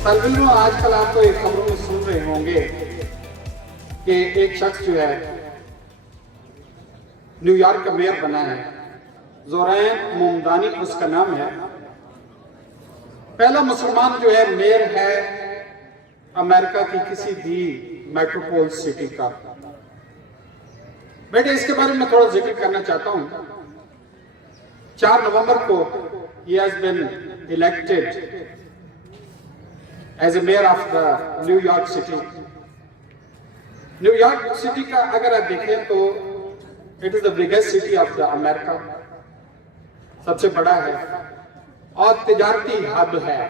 तलविलों आजकल आप तो एक खबरों में सुन रहे होंगे कि एक शख्स जो है न्यूयॉर्क का मेयर बना है, ज़ोरैन ममदानी उसका नाम है। पहला मुसलमान जो है मेयर है अमेरिका की किसी भी मेट्रोपोल सिटी का। बेटे इसके बारे में थोड़ा जिक्र करना चाहता हूं। 4 नवंबर को he has been elected as a mayor of the New York City. New York city का अगर आप देखें तो it is the biggest city of the America, सबसे बड़ा है और तिजारती हब है।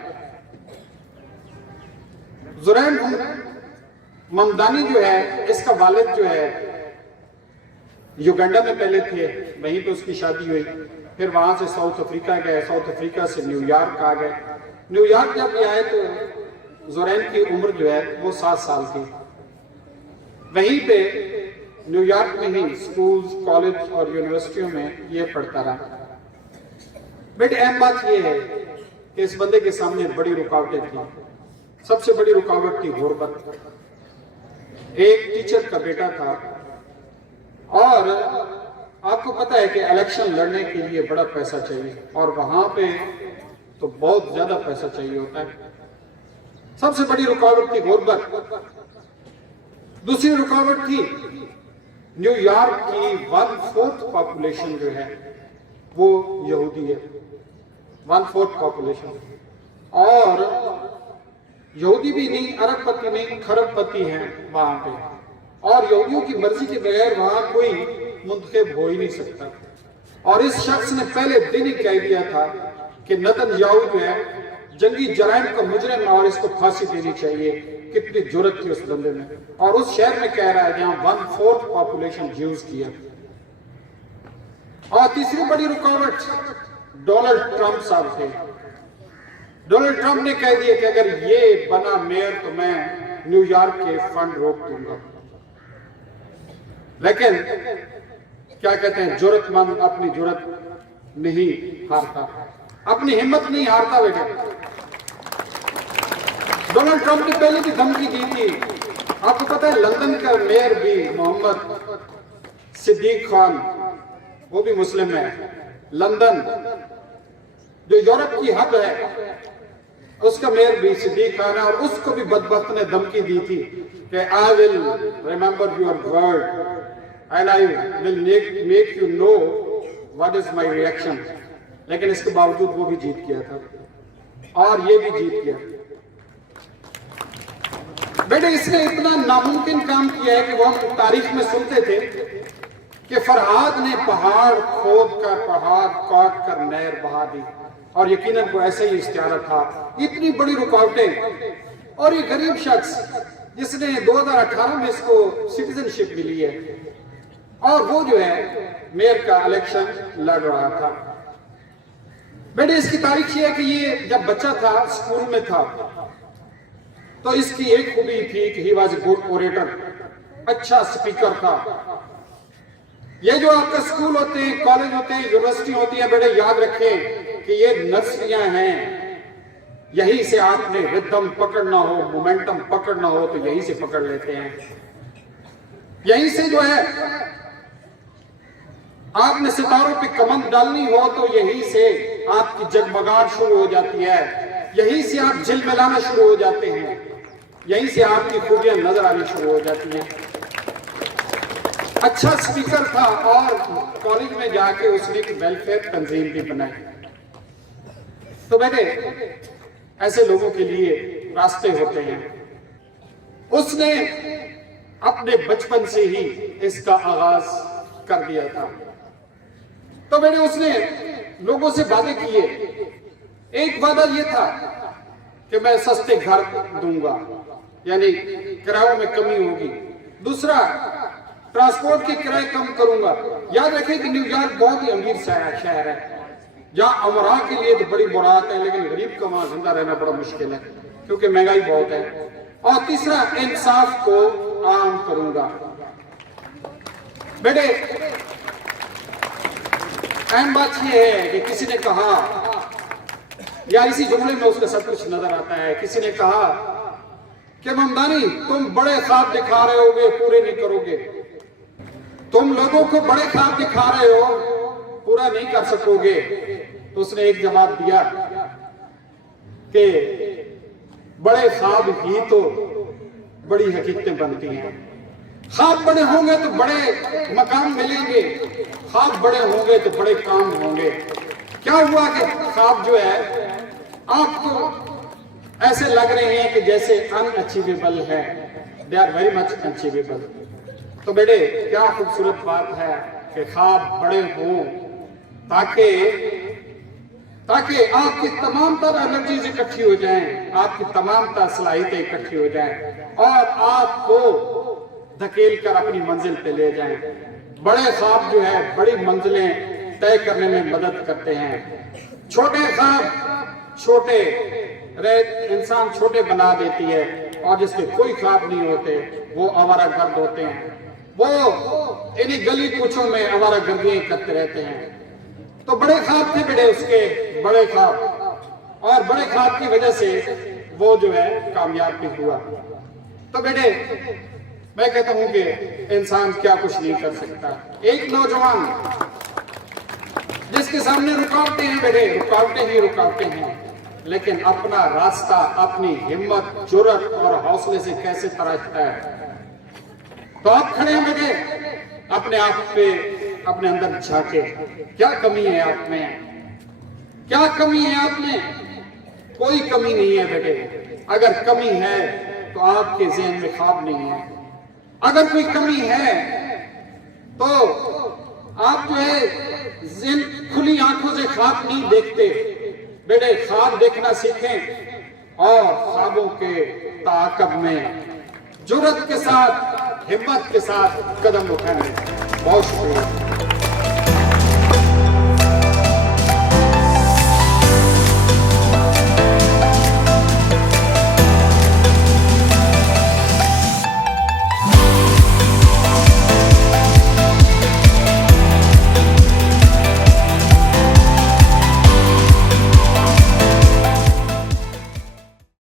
ज़ोरैन ममदानी जो है, इसका वालिद जो है युगांडा में पहले थे, वहीं पे उसकी शादी हुई, फिर वहां से साउथ अफ्रीका गए, साउथ अफ्रीका से न्यूयॉर्क आ गए। न्यूयॉर्क जब भी आए तो ज़ोरैन की उम्र जो है वो 7 साल थी। वहीं पे न्यूयॉर्क में ही स्कूल्स, कॉलेज और यूनिवर्सिटियों में ये पढ़ता रहा। बेटे अहम बात ये है कि इस बंदे के सामने बड़ी रुकावटें थी। सबसे बड़ी रुकावट थी गुर्बत। एक टीचर का बेटा था और आपको पता है कि इलेक्शन लड़ने के लिए बड़ा पैसा चाहिए और वहां पे तो बहुत ज्यादा पैसा चाहिए होता है। सबसे बड़ी रुकावट थी गुर्बत। दूसरी रुकावट थी न्यूयॉर्क की 1/4 पॉपुलेशन जो है वो यहूदी है, 1/4 पॉपुलेशन। और यहूदी भी नहीं, अरबपति नहीं, खरबपति हैं वहां पे, और यहूदियों की मर्जी के बगैर वहां कोई मुंतखब हो ही नहीं सकता। और इस शख्स ने पहले दिन ही कह दिया था कि नेतन्याहू जो है जंगी जराइम का मुजरिम और इसको फांसी देनी चाहिए। कितनी जुर्रत थी उस बंदे में, और उस शहर में कह रहा है जहां 1/4 पॉपुलेशन ज्यूज की है। और तीसरी बड़ी रुकावट डोनाल्ड ट्रंप साहब थे। डोनाल्ड ट्रंप ने कह दिया कि अगर ये बना मेयर तो मैं न्यूयॉर्क के फंड रोक दूंगा। लेकिन क्या कहते हैं, जुर्रतमंद अपनी जुर्रत नहीं हारता, अपनी हिम्मत नहीं हारता। बेटे डोनाल्ड ट्रंप ने पहले भी धमकी दी थी। आपको पता है लंदन का मेयर भी मोहम्मद सिद्दीक खान, वो भी मुस्लिम है। लंदन जो यूरोप की हब है उसका मेयर भी सिद्दीक खान है, और उसको भी बदबख्त ने धमकी दी थी कि I will remember your word and I will make you know what is my reaction. लेकिन इसके बावजूद वो भी जीत गया था और ये भी जीत गया। बेटे इसने इतना नामुमकिन काम किया है कि वो हम तारीख में सुनते थे कि फरहाद ने पहाड़ खोद कर, पहाड़ काट कर नहर बहा दी, और यकीनन वो ऐसे ही इश्तिहार था। इतनी बड़ी रुकावटें, और ये गरीब शख्स जिसने 2018 में इसको सिटीजनशिप मिली है, और वो जो है मेयर का इलेक्शन लड़ रहा था। बेटे इसकी तारीख ये है कि ये जब बच्चा था, स्कूल में था, तो इसकी एक खूबी थी कि he was a good orator, अच्छा स्पीकर था। ये जो आपका स्कूल होते हैं, कॉलेज होते हैं, यूनिवर्सिटी होती है, बेटे याद रखें कि ये नर्सरियां हैं। यहीं से आपने रिदम पकड़ना हो, मोमेंटम पकड़ना हो तो यहीं से पकड़ लेते हैं। यहीं से जो है आपने सितारों पे कमंद डालनी हो तो यहीं से आपकी जगमगाहट शुरू हो जाती है। यहीं से आप झिलमिलाना शुरू हो जाते हैं। यहीं से आपकी खूबियां नजर आनी शुरू हो जाती हैं। अच्छा स्पीकर था और कॉलेज में जाके उसने एक वेलफेयर तंजीम भी बनाई। तो बेटे ऐसे लोगों के लिए रास्ते होते हैं। उसने अपने बचपन से ही इसका आगाज कर दिया था। तो बेटे उसने लोगों से वादे किए। एक वादा ये था कि मैं सस्ते घर दूंगा, यानी किरायों में कमी होगी। दूसरा, ट्रांसपोर्ट के किराए कम करूंगा। याद रखें कि न्यूयॉर्क बहुत ही अमीर शहर है, जहां अमरा के लिए तो बड़ी बुरात है, लेकिन गरीब का वहां जिंदा रहना बड़ा मुश्किल है क्योंकि महंगाई बहुत है। और तीसरा, इंसाफ को आम करूंगा। बेटे अहम बात यह है कि किसी ने कहा या इसी जुमले में उसका सब कुछ नजर आता है। किसी ने कहा कि ममदानी तुम बड़े ख्वाब दिखा रहे होगे, पूरे नहीं करोगे, तुम लोगों को बड़े ख्वाब दिखा रहे हो, पूरा नहीं कर सकोगे। तो उसने एक जवाब दिया कि बड़े ख्वाब ही तो बड़ी हकीकतें बनती हैं। ख्वाब बड़े होंगे तो बड़े मकाम मिलेंगे, ख्वाब बड़े होंगे तो बड़े काम होंगे। क्या हुआ कि ख्वाब जो है आपको ऐसे लग रहे हैं कि जैसे अनअचीवेबल है, they are very much unachievable. तो बेटे क्या खूबसूरत बात है कि ख्वाब बड़े हों ताकि आपकी तमाम तर एनर्जीज इकट्ठी हो जाएं, आपकी तमाम तर सलाहियतें इकट्ठी हो जाएं और आपको धकेल कर अपनी मंजिल पे ले जाएं। बड़े ख्वाब जो है बड़ी मंजिलें तय करने में मदद करते हैं। छोटे ख्वाब छोटे इंसान छोटे बना देती है, और जिसके कोई ख्वाब नहीं होते वो आवारागर्द होते हैं, वो इन्हीं गली कूचों में आवारागर्दियां करते रहते हैं। तो बड़े ख्वाब थे बेटे उसके, बड़े ख्वाब, और बड़े ख्वाब की वजह से वो जो है कामयाब भी हुआ। तो बेटे मैं कहता हूं कि इंसान क्या कुछ नहीं कर सकता। एक नौजवान जिसके सामने रुकावटें हैं बेटे, रुकावटें ही रुकावटें हैं, लेकिन अपना रास्ता अपनी हिम्मत, जुर्रत और हौसले से कैसे तराशता है। तो आप खड़े हैं बेटे, अपने आप पे अपने अंदर झांके, क्या कमी है आप में, क्या कमी है आप में? कोई कमी नहीं है बेटे। अगर कमी है तो आपके ज़हन में ख्वाब नहीं है। अगर कोई कमी है तो आप जो है खुली आंखों से ख्वाब नहीं देखते। बेटे ख्वाब देखना सीखें और ख्वाबों के ताक़ब में जुर्रत के साथ, हिम्मत के साथ कदम उठाएं। बहुत शुक्रिया।